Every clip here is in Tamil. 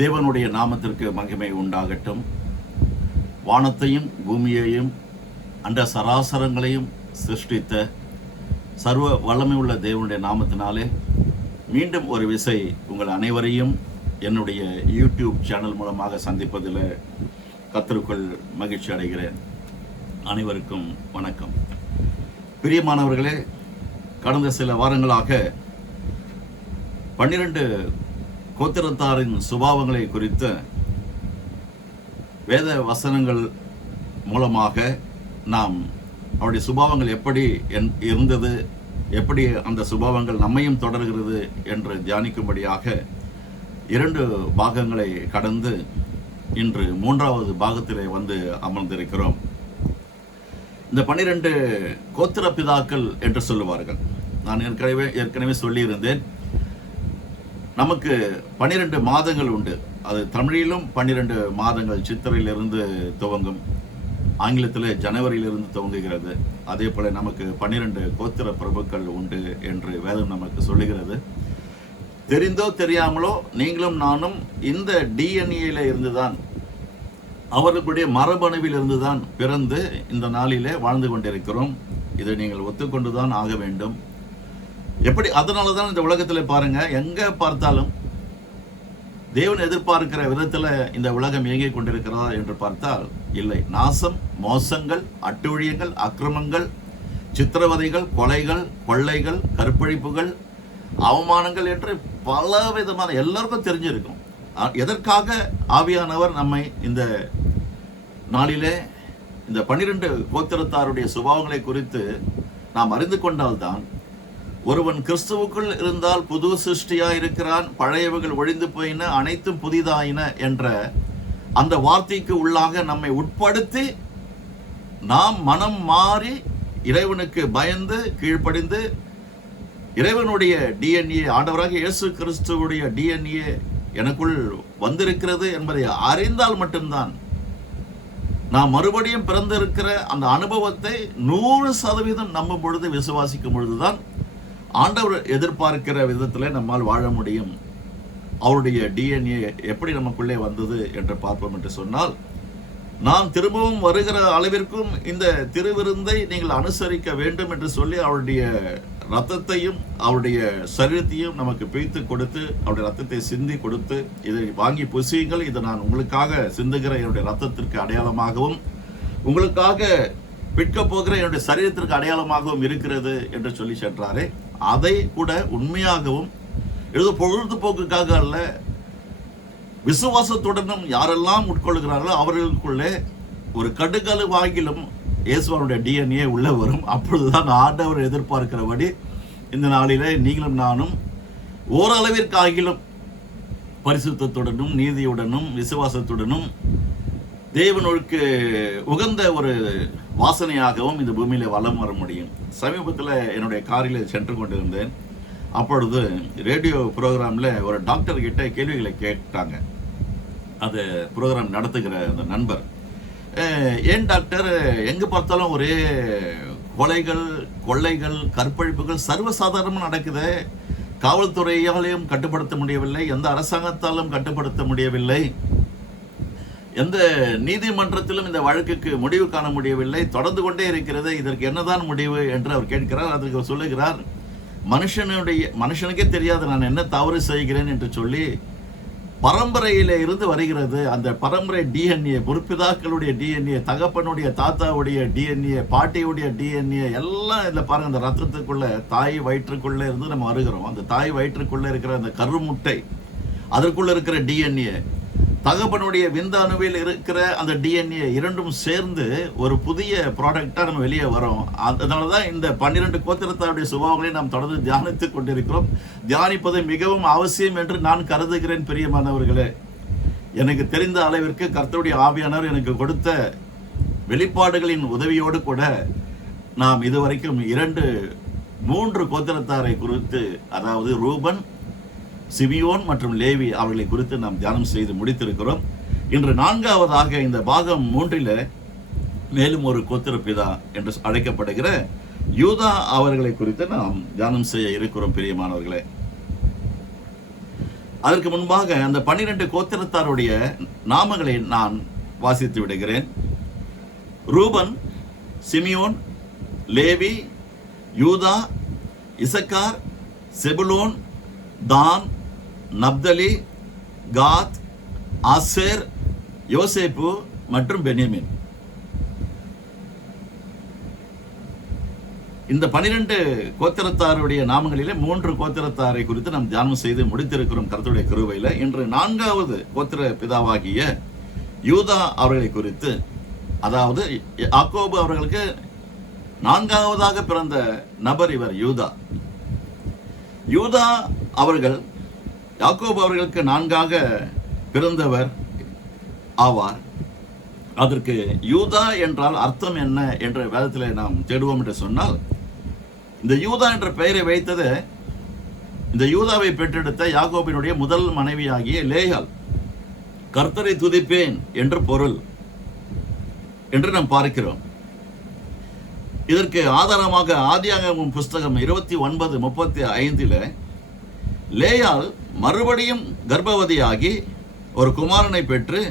தேவனுடைய நாமத்திற்கு மகிமை உண்டாகட்டும். வானத்தையும் பூமியையும் அண்ட சராசரங்களையும் சிருஷ்டித்த சர்வ வல்லமை உள்ள தேவனுடைய நாமத்தினாலே மீண்டும் ஒரு விசை உங்கள் அனைவரையும் என்னுடைய யூடியூப் சேனல் மூலமாக சந்திப்பதில் கர்த்தருக்குள் மகிழ்ச்சி அடைகிறேன். அனைவருக்கும் வணக்கம். பிரியமானவர்களே, கடந்த சில வாரங்களாக 12 கோத்திரத்தாரின் சுபாவங்களை குறித்த வேத வசனங்கள் மூலமாக நாம் அவருடைய சுபாவங்கள் எப்படி இருந்தது, எப்படி அந்த சுபாவங்கள் நம்மையும் தொடர்கிறது என்று தியானிக்கும்படியாக 2 பாகங்களை கடந்து இன்று 3வது பாகத்திலே வந்து அமர்ந்திருக்கிறோம். இந்த 12 கோத்திர பிதாக்கள் என்று சொல்லுவார்கள். நான் ஏற்கனவே சொல்லியிருந்தேன், நமக்கு 12 மாதங்கள் உண்டு. அது தமிழிலும் 12 மாதங்கள் சித்திரையிலிருந்து துவங்கும், ஆங்கிலத்தில் ஜனவரியிலிருந்து துவங்குகிறது. அதே போல நமக்கு 12 கோத்திர பிரபுக்கள் உண்டு என்று வேதம் நமக்கு சொல்லுகிறது. தெரிந்தோ தெரியாமலோ நீங்களும் நானும் இந்த டிஎன்ஏல இருந்துதான், அவர்களுடைய மரபணுவில் இருந்துதான் பிறந்து இந்த நாளிலே வாழ்ந்து கொண்டிருக்கிறோம். இதை நீங்கள் ஒத்துக்கொண்டுதான் ஆக வேண்டும். எப்படி? அதனால தான் இந்த உலகத்தில் பாருங்க, எங்க பார்த்தாலும் தேவன் எதிர்பார்க்கிற விதத்தில் இந்த உலகம் இயங்கிக் கொண்டிருக்கிறதா என்று பார்த்தால் இல்லை. நாசம், மோசங்கள், அட்டூழியங்கள், அக்கிரமங்கள், சித்திரவதைகள், கொலைகள், கொள்ளைகள், கற்பழிப்புகள், அவமானங்கள் என்று பல விதமான எல்லாருக்கும் தெரிஞ்சிருக்கும். எதற்காக ஆவியானவர் நம்மை இந்த நாளிலே இந்த 12 கோத்திரத்தாருடைய சுபாவங்களை குறித்து நாம் அறிந்து கொண்டால்தான், ஒருவன் கிறிஸ்துவுக்குள் இருந்தால் புது சிருஷ்டியாய் இருக்கிறான், பழையவைகள் ஒழிந்து போயின, அனைத்தும் புதிதாயின என்ற அந்த வார்த்தைக்கு உள்ளாக நம்மை உட்படுத்தி நாம் மனம் மாறி இறைவனுக்கு பயந்து கீழ்ப்படிந்து இறைவனுடைய டிஎன்ஏ, ஆண்டவராக இயேசு கிறிஸ்துவுடைய டிஎன்ஏ எனக்குள் வந்திருக்கிறது என்பதை அறிந்தால் மட்டும்தான் நாம் மறுபடியும் பிறந்திருக்கிற அந்த அனுபவத்தை 100% நம்பும் பொழுது, விசுவாசிக்கும் பொழுதுதான் ஆண்டவர் எதிர்பார்க்கிற விதத்தில் நம்மால் வாழ முடியும். அவருடைய டிஎன்ஏ எப்படி நமக்குள்ளே வந்தது என்று பார்ப்போம் என்று சொன்னால், நாம் திரும்பவும் வருகிற அளவிற்கும் இந்த திருவிருந்தை நீங்கள் அனுசரிக்க வேண்டும் என்று சொல்லி அவருடைய ரத்தத்தையும் அவருடைய சரீரத்தையும் நமக்கு பிரித்து கொடுத்து, அவருடைய ரத்தத்தை சிந்தி கொடுத்து, இதை வாங்கி புசியுங்கள், இதை நான் உங்களுக்காக சிந்துகிற என்னுடைய ரத்தத்திற்கு அடையாளமாகவும் உங்களுக்காக விற்க போகிற என்னுடைய சரீரத்திற்கு அடையாளமாகவும் இருக்கிறது என்று சொல்லி சென்றாரே, அதை கூட உண்மையாகவும் ஏதோ பொழுதுபோக்குக்காக அல்ல, விசுவாசத்துடனும் யாரெல்லாம் உட்கொள்கிறார்களோ அவர்களுக்குள்ளே ஒரு கடுகளு வாங்கிலும் இயேசுவனுடைய டிஎன்ஏ உள்ள வரும். அப்பொழுதுதான் ஆண்டவர் எதிர்பார்க்கிறபடி இந்த நாளிலே நீங்களும் நானும் ஓரளவிற்கு ஆகிலும் பரிசுத்தத்துடனும் நீதியுடனும் விசுவாசத்துடனும் தேவனுக்கு உகந்த ஒரு வாசனையாகவும் இந்த பூமியில வலம் வர முடியும். சமீபத்தில் என்னுடைய காரில் சென்று கொண்டிருந்தேன். அப்பொழுது ரேடியோ ப்ரோக்ராமில் ஒரு டாக்டர் கிட்ட கேள்விகளை கேட்டாங்க. அது ப்ரோக்ராம் நடத்துகிற அந்த நண்பர், ஏன் டாக்டர் எங்கே பார்த்தாலும் ஒரே கொலைகள், கொள்ளைகள், கற்பழிப்புகள் சர்வசாதாரணமாக நடக்குது, காவல்துறையாலையும் கட்டுப்படுத்த முடியவில்லை, எந்த அரசாங்கத்தாலும் கட்டுப்படுத்த முடியவில்லை, எந்த நீதிமன்றத்திலும் இந்த வழக்குக்கு முடிவு காண முடியவில்லை, தொடர்ந்து கொண்டே இருக்கிறது, இதற்கு என்னதான் முடிவு என்று அவர் கேட்கிறார். அதற்கு அவர் சொல்லுகிறார், மனுஷனுக்கே தெரியாது நான் என்ன தவறு செய்கிறேன் என்று சொல்லி பரம்பரையில இருந்து வருகிறது. அந்த பரம்பரை டிஎன்ஏ, பொறுப்பிதாக்களுடைய டிஎன்ஏ, தகப்பனுடைய தாத்தாவுடைய டிஎன்ஏ, பாட்டியுடைய டிஎன்ஏ எல்லாம் இதில் பாருங்க. அந்த ரத்தத்துக்குள்ள, தாய் வயிற்றுக்குள்ள இருந்து நம்ம வருகிறோம். அந்த தாய் வயிற்றுக்குள்ள இருக்கிற அந்த கருமுட்டை, அதற்குள்ள இருக்கிற டிஎன்ஏ, தகப்பனுடைய விந்தாணுவில் இருக்கிற அந்த டிஎன்ஏ இரண்டும் சேர்ந்து ஒரு புதிய ப்ராடக்டாக நம்ம வெளியே வரோம். அதனால தான் இந்த 12 கோத்திரத்தாருடைய சுபாவங்களை நாம் தொடர்ந்து தியானித்துக் கொண்டிருக்கிறோம். தியானிப்பது மிகவும் அவசியம் என்று நான் கருதுகிறேன். பிரியமானவர்களே, எனக்கு தெரிந்த அளவிற்கு கர்த்தருடைய ஆவியானவர் எனக்கு கொடுத்த வெளிப்பாடுகளின் உதவியோடு கூட நாம் இதுவரைக்கும் 3 கோத்திரத்தாரை குறித்து, அதாவது ரூபன், சிமியோன் மற்றும் லேவி அவர்களை குறித்து நாம் தியானம் செய்து முடித்திருக்கிறோம். இன்று 4வதாக இந்த பாகம் 3 மேலும் ஒரு கோத்திரப்பிதா என்று அழைக்கப்படுகிற யூதா அவர்களை குறித்து நாம் தியானம் செய்ய இருக்கிறோம். பிரியமானவர்களே, அதற்கு முன்பாக அந்த 12 கோத்திரத்தாருடைய நாமங்களை நான் வாசித்து விடுகிறேன். ரூபன், சிமியோன், லேவி, யூதா, இசக்கார், செபுலோன், தான், நப்தலி, காத், ஆசேர், யோசேப்பு மற்றும் பென்யமீன். இந்த 12 கோத்திரத்தாருடைய நாமங்களிலே 3 கோத்திரத்தாரை குறித்து நாம் தியானம் செய்து முடித்திருக்கிறோம் கர்த்தருடைய கிருபையில. இன்று 4வது கோத்திர பிதாவாகிய யூதா அவர்களை குறித்து, அதாவது யாக்கோபு அவர்களுக்கு 4வதாக பிறந்த நபர் இவர் யூதா. யூதா அவர்கள் யாக்கோபு அவர்களுக்கு 4ஆக பிறந்தவர் ஆவார். அதற்கு யூதா என்றால் அர்த்தம் என்ன என்ற வேதத்தில் நாம் தேடுவோம் என்று சொன்னால், இந்த யூதா என்ற பெயரை வைத்தது இந்த யூதாவை பெற்றெடுத்த யாக்கோபினுடைய முதல் மனைவியாகிய லேயாள். கர்த்தரை துதிப்பேன் என்று பொருள் என்று நாம் பார்க்கிறோம். இதற்கு ஆதாரமாக ஆதியாகமம் புஸ்தகம் 29:35 லேயாள் மறுபடியும் கர்ப்பவதியாகி ஒரு குமாரனை பெற்று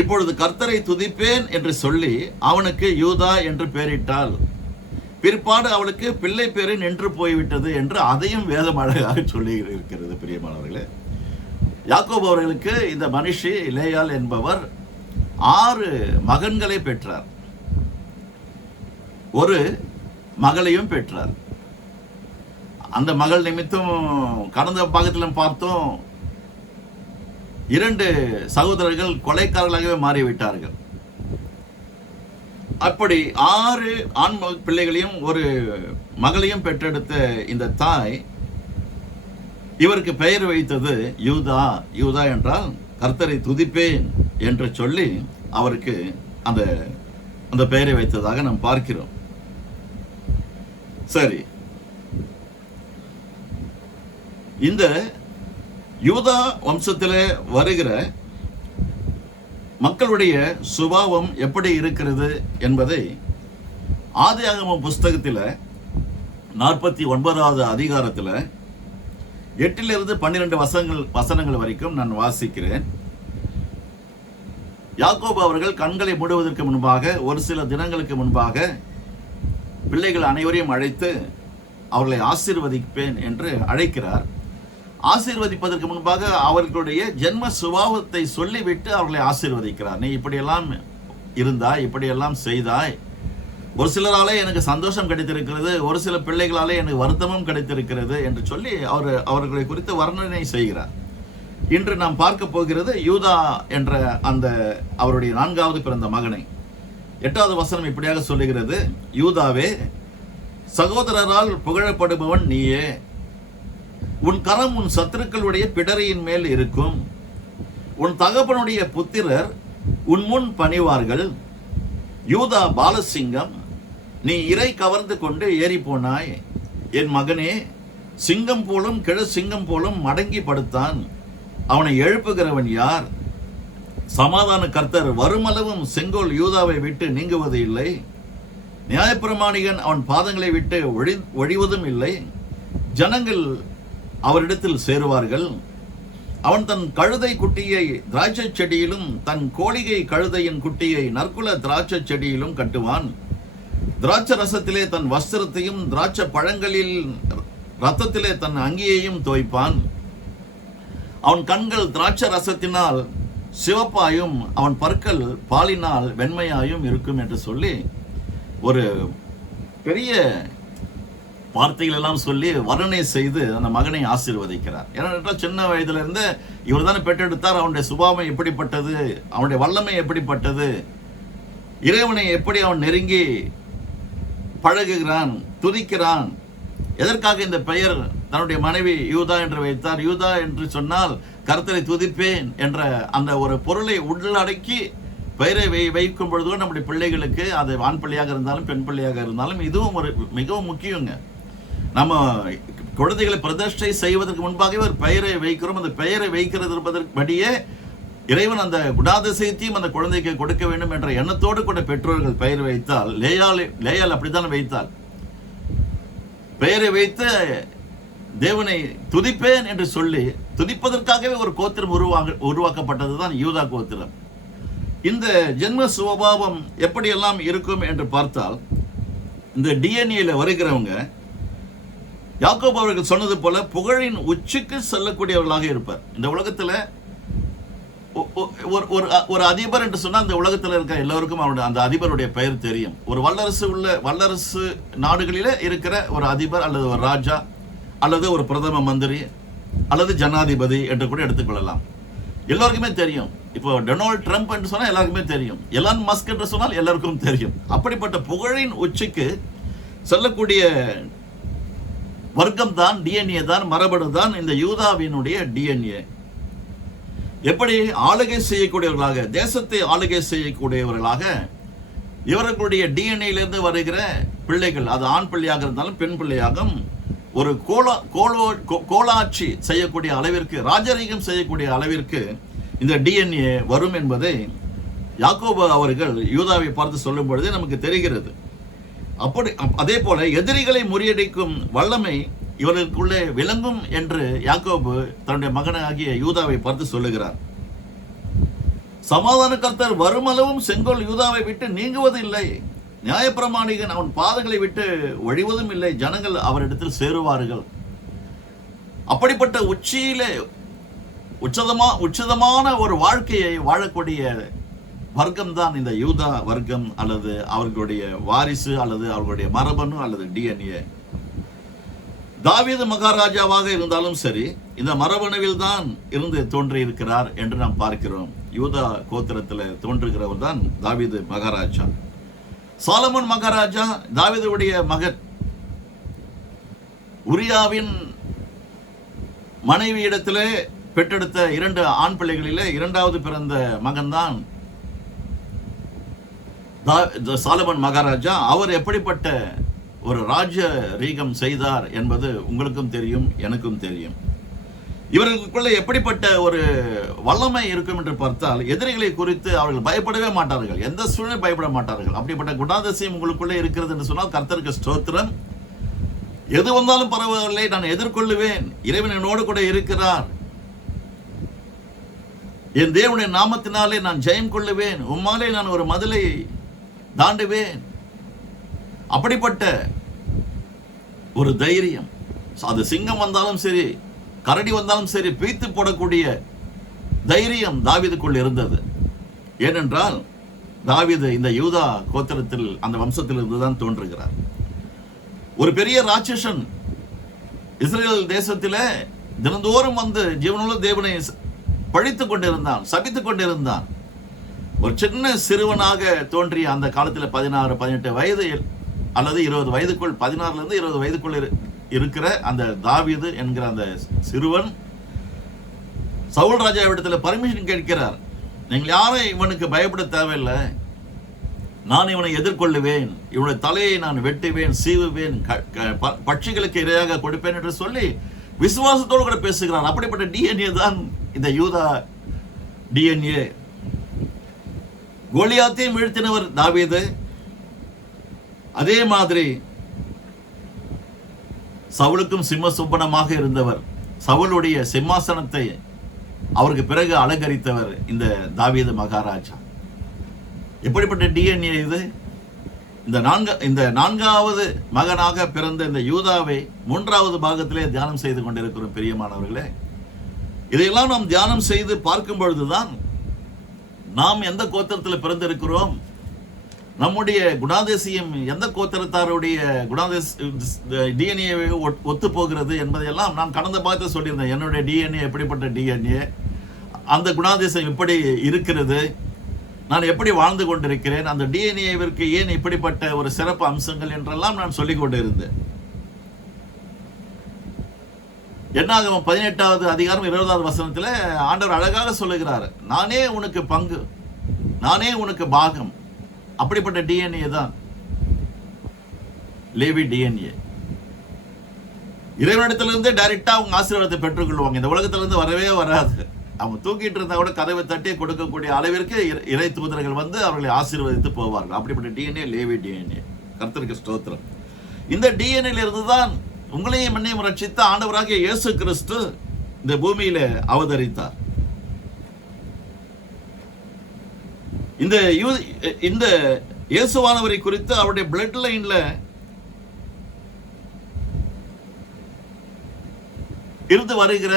இப்பொழுது கர்த்தரை துதிப்பேன் என்று சொல்லி அவனுக்கு யூதா என்று பெயரிட்டாள். பிற்பாடு அவளுக்கு பிள்ளை பேரு நின்று போய்விட்டது என்று அதையும் வேதம் அழகாக சொல்லி இருக்கிறது. பிரியமானவர்களே, யாக்கோபு அவர்களுக்கு இந்த மனுஷி லேயாள் என்பவர் 6 மகன்களை பெற்றார், ஒரு மகளையும் பெற்றார். அந்த மகள் நிமித்தம் கடந்த பாகத்திலும் பார்த்தோம், 2 சகோதரர்கள் கொலைக்காரர்களாகவே மாறிவிட்டார்கள். அப்படி 6 ஆண் பிள்ளைகளையும் ஒரு மகளையும் பெற்றெடுத்த இந்த தாய் இவருக்கு பெயர் வைத்தது யூதா. யூதா என்றால் கர்த்தரை துதிப்பேன் என்று சொல்லி அவருக்கு அந்த பெயரை வைத்ததாக நாம் பார்க்கிறோம். சரி, இந்த யூதா வம்சத்திலே வருகிற மக்களுடைய சுபாவம் எப்படி இருக்கிறது என்பதை ஆதியாகமம் புஸ்தகத்தில் 49வது அதிகாரத்தில் 8 12 வசனங்கள் வரைக்கும் நான் வாசிக்கிறேன். யாக்கோபு அவர்கள் கண்களை மூடுவதற்கு முன்பாக ஒரு சில தினங்களுக்கு முன்பாக பிள்ளைகள் அனைவரையும் அழைத்து அவர்களை ஆசீர்வதிப்பேன் என்று அழைக்கிறார். ஆசீர்வதிப்பதற்கு முன்பாக அவர்களுடைய ஜென்ம சுபாவத்தை சொல்லிவிட்டு அவர்களை ஆசீர்வதிக்கிறார். நீ இப்படியெல்லாம் இருந்தாய், இப்படியெல்லாம் செய்தாய், ஒரு சிலராலே எனக்கு சந்தோஷம் கிடைத்திருக்கிறது, ஒரு சில பிள்ளைகளாலே எனக்கு வருத்தமும் கிடைத்திருக்கிறது என்று சொல்லி அவர்களை குறித்து வர்ணனை செய்கிறார். இன்று நாம் பார்க்க போகிறது யூதா என்ற அந்த அவருடைய 4வது பிறந்த மகனை. 8வது வசனம் இப்படியாக சொல்லுகிறது, யூதாவே, சகோதரரால் புகழப்படுபவன் நீயே, உன் கரம் உன் சத்துருக்களுடைய பிடரையின் மேல் இருக்கும், உன் தகப்பனுடைய புத்திரர் உன் முன் பணிவார்கள். யூதா பாலசிங்கம், நீ இறை கவர்ந்து கொண்டு ஏறி போனாய். என் மகனே, சிங்கம் போலும் கிழ சிங்கம் போலும் மடங்கி படுத்தான், அவனை எழுப்புகிறவன் யார்? சமாதான கர்த்தர் வருமளவும் செங்கோல் யூதாவை விட்டு நீங்குவது இல்லை, நியாயப்பிரமாணிகன் அவன் பாதங்களை விட்டு ஒழிவதும் இல்லை. ஜனங்கள் அவரிடத்தில் சேருவார்கள். அவன் தன் கழுதை குட்டியை திராட்சை செடியிலும் தன் கோழிகை கழுதையின் குட்டியை நற்குல திராட்சை செடியிலும் கட்டுவான். திராட்சை ரசத்திலே தன் வஸ்திரத்தையும் திராட்சை பழங்களில் ரத்தத்திலே தன் அங்கியையும் தோய்ப்பான். அவன் கண்கள் திராட்சை ரசத்தினால் சிவப்பாயும் அவன் பற்கள் பாலினால் வெண்மையாயும் இருக்கும் என்று சொல்லி ஒரு பெரிய வார்த்தைகள் எல்லாம் சொல்லி வர்ணனை செய்து அந்த மகனை ஆசீர்வதிக்கிறார். ஏனென்றால் சின்ன வயதிலிருந்து இவர் தானே பெற்றெடுத்தார். அவனுடைய சுபாவம் எப்படிப்பட்டது, அவனுடைய வல்லமை எப்படிப்பட்டது, இறைவனை எப்படி அவன் நெருங்கி பழகுகிறான், துதிக்கிறான். எதற்காக இந்த பெயர் தன்னுடைய மனைவி யூதா என்று வைத்தார்? யூதா என்று சொன்னால் கர்த்தரை துதிப்பேன் என்ற அந்த ஒரு பொருளை உள்ளடக்கி பெயரை வைக்கும் பொழுது நம்முடைய பிள்ளைகளுக்கு, அது ஆண் பிள்ளையாக இருந்தாலும் பெண் பிள்ளையாக இருந்தாலும், இதுவும் ஒரு மிகவும் முக்கியங்க. நம்ம குழந்தைகளை பிரதிஷ்டை செய்வதற்கு முன்பாகவே ஒரு பெயரை வைக்கிறோம். அந்த பெயரை வைக்கிறதற்குபடியே இறைவன் அந்த குணாதிசயத்தையும் அந்த குழந்தைக்கு கொடுக்க வேண்டும் என்ற எண்ணத்தோடு கூட பெற்றோர்கள் பெயர் வைத்தால், லேயால் அப்படித்தான் வைத்தாள். பெயரை வைத்து தேவனை துதிப்பேன் என்று சொல்லி துதிப்பதற்காகவே ஒரு கோத்திரம் உருவாக்கப்பட்டதுதான் யூதா கோத்திரம். இந்த ஜென்ம சுபாவம் எப்படியெல்லாம் இருக்கும் என்று பார்த்தால், இந்த டிஎன்ஏல வருகிறவங்க யாக்கோபு அவர்கள் சொன்னது போல புகழின் உச்சிக்கு செல்லக்கூடியவர்களாக இருப்பார். இந்த உலகத்துல ஒரு அதிபர் என்று சொன்னால் அந்த உலகத்தில் இருக்க எல்லோருக்கும் அவருடைய அந்த அதிபருடைய பெயர் தெரியும். ஒரு வல்லரசு நாடுகளிலே இருக்கிற ஒரு அதிபர் அல்லது ஒரு ராஜா அல்லது ஒரு பிரதம மந்திரி அல்லது ஜனாதிபதி என்று கூட எடுத்துக்கொள்ளலாம். எல்லோருக்குமே தெரியும். இப்போ டொனால்ட் ட்ரம்ப் என்று சொன்னால் எல்லாருக்குமே தெரியும். எலான் மஸ்க் என்று சொன்னால் எல்லாருக்கும் தெரியும். அப்படிப்பட்ட புகழின் உச்சிக்கு செல்லக்கூடிய வர்க்கம் தான், டிஎன்ஏ தான், மரபணு தான் இந்த யூதாவினுடைய டிஎன்ஏ. எப்படி ஆளுகை செய்யக்கூடியவர்களாக, தேசத்தை ஆளுகை செய்யக்கூடியவர்களாக இவர்களுடைய டிஎன்ஏலிருந்து வருகிற பிள்ளைகள், அது ஆண் பிள்ளையாக இருந்தாலும் பெண் பிள்ளையாகும், ஒரு கோலாட்சி செய்யக்கூடிய அளவிற்கு, ராஜரீகம் செய்யக்கூடிய அளவிற்கு இந்த டிஎன்ஏ வரும் என்பதை யாக்கோபு அவர்கள் யூதாவை பார்த்து சொல்லும் பொழுதே நமக்கு தெரிகிறது. அப்படி அதே போல எதிரிகளை முறியடிக்கும் வல்லமை இவர்களுக்குள்ளே விளங்கும் என்று யாக்கோபு தன்னுடைய மகனாகிய யூதாவை பார்த்து சொல்லுகிறார். சமாதான கர்த்தர் வருமளவும் செங்கோல் யூதாவை விட்டு நீங்குவது இல்லை, நியாயப்பிரமாணிகன் அவன் பாதங்களை விட்டு ஒழிவதும் இல்லை, ஜனங்கள் அவரிடத்தில் சேருவார்கள். அப்படிப்பட்ட உச்சியிலே உச்சதமான ஒரு வாழ்க்கையை வாழக்கூடிய வர்க்கம் தான் இந்த யூதா வர்க்கம், அல்லது அவர்களுடைய வாரிசு, அல்லது அவர்களுடைய மரபணு, அல்லது டிஎன்ஏ. தாவீது மகாராஜாவாக இருந்தாலும் சரி, இந்த மரபணுவில் தான் இருந்து தோன்றி இருக்கிறார் என்று நாம் பார்க்கிறோம். யூதா கோத்திரத்தில் தோன்றுகிறவர் தான் தாவீது மகாராஜா. சாலமோன் மகாராஜா தாவீதுடைய மகன். உரியாவின் மனைவியிடத்திலே பெற்றெடுத்த 2 ஆண் பிள்ளைகளிலே இரண்டாவது பிறந்த மகன் தான் சாலமன் மகாராஜா. அவர் எப்படிப்பட்ட ஒரு ராஜ ரீகம் செய்தார் என்பது உங்களுக்கும் தெரியும், எனக்கும் தெரியும். இவர்களுக்குள்ள எப்படிப்பட்ட ஒரு வல்லமை இருக்கும் என்று பார்த்தால், எதிரிகளை குறித்து அவர்கள் பயப்படவே மாட்டார்கள், எந்த சூழ்நிலை பயப்பட மாட்டார்கள். அப்படிப்பட்ட குணாதிசயம் உங்களுக்குள்ளே இருக்கிறது என்று சொன்னால் கர்த்தருக்கு ஸ்தோத்திரம். எது வந்தாலும் பரவாயில்லை, நான் எதிர்கொள்ளுவேன், இறைவன் என்னோடு கூட இருக்கிறார், என் தேவனுடைய நாமத்தினாலே நான் ஜெயம் கொள்ளுவேன், உம்மாலே நான் ஒரு மதிலை தாண்டுவேன். அப்படிப்பட்ட ஒரு தைரியம், அது சிங்கம் வந்தாலும் சரி, கரடி வந்தாலும் சரி, பீத்து போடக்கூடிய தைரியம் தாவீதுக்குள் இருந்தது. ஏனென்றால் தாவீது இந்த யூதா கோத்திரத்தில், அந்த வம்சத்தில் இருந்துதான் தோன்றுகிறார். ஒரு பெரிய ராட்சசன் இஸ்ரேல் தேசத்திலே தினந்தோறும் வந்து ஜீவனுள்ள தேவனை பழித்துக் கொண்டிருந்தான், சபித்துக் கொண்டிருந்தான். ஒரு சின்ன சிறுவனாக தோன்றிய அந்த காலத்தில் 16, 18 வயது அல்லது 20 வயதுக்குள், 16 20 வயதுக்குள் இருக்கிற அந்த தாவீது என்கிற அந்த சிறுவன் சவுல் ராஜாவிடத்தில் பர்மிஷன் கேட்கிறார். நீங்கள் யாரும் இவனுக்கு பயப்பட தேவையில்லை, நான் இவனை எதிர்கொள்ளுவேன், இவனுடைய தலையை நான் வெட்டுவேன், சீவுவேன், பட்சிகளுக்கு இரையாக கொடுப்பேன் என்று சொல்லி விசுவாசத்தோடு கூட பேசுகிறார். அப்படிப்பட்ட டிஎன்ஏ தான் இந்த யூதா டிஎன்ஏ. கோலியாத்தையும் வீழ்த்தினவர் தாவீது. அதே மாதிரி சவுலுக்கும் சிம்ம சொப்பனமாக இருந்தவர், சவுலுடைய சிம்மாசனத்தை அவருக்கு பிறகு அலங்கரித்தவர் இந்த தாவீது மகாராஜா. எப்படிப்பட்ட டிஎன்ஏ இது! இந்த 4வது மகனாக பிறந்த இந்த யூதாவை 3வது பாகத்திலே தியானம் செய்து கொண்டிருக்கிறோம் பிரியமானவர்களே. இதையெல்லாம் நாம் தியானம் செய்து பார்க்கும் பொழுதுதான் நாம் எந்த கோத்திரத்தில் பிறந்திருக்கிறோம், நம்முடைய குணாதிசயம் எந்த கோத்திரத்தாருடைய டிஎன்ஏ ஒத்து போகிறது என்பதையெல்லாம் நான் கடந்த பாகத்தில் சொல்லியிருந்தேன். என்னுடைய டிஎன்ஏ எப்படிப்பட்ட டிஎன்ஏ, அந்த குணாதிசயம் எப்படி இருக்கிறது, நான் எப்படி வாழ்ந்து கொண்டிருக்கிறேன், அந்த டிஎன்ஏவிற்கு ஏன் இப்படிப்பட்ட ஒரு சிறப்பு அம்சங்கள் என்றெல்லாம் நான் சொல்லிக் கொண்டிருந்தேன். என்னாகமம் 18வது அதிகாரம் 20வது வசனத்தில் ஆண்டவர் அழகாக சொல்லுகிறார், நானே உனக்கு பங்கு, நானே உனக்கு பாகம். அப்படிப்பட்ட டிஎன்ஏ தான் லேவி டிஎன்ஏ. இறைவனிடத்திலிருந்து டைரக்டா அவங்க ஆசீர்வாதத்தை பெற்றுக்கொள்வாங்க. இந்த உலகத்திலிருந்து வரவே வராது. அவங்க தூக்கிட்டு இருந்தா கூட கதவை தட்டி கொடுக்கக்கூடிய அளவிற்கு இறை தூதர்கள் வந்து அவர்களை ஆசீர்வதித்து போவார்கள். அப்படிப்பட்ட டிஎன்ஏ லேவி டிஎன்ஏ. கர்த்தருக்கு ஸ்தோத்திரம். இந்த டிஎன்ஏல இருந்து தான் உங்களையும் என்னையும் ரட்சித்த ஆண்டவராகிய இயேசு கிறிஸ்து இந்த பூமியில அவதரித்தார். இந்த இயேசுவானவரை குறித்து அவருடைய பிளட் லைன்ல இருந்து வருகிற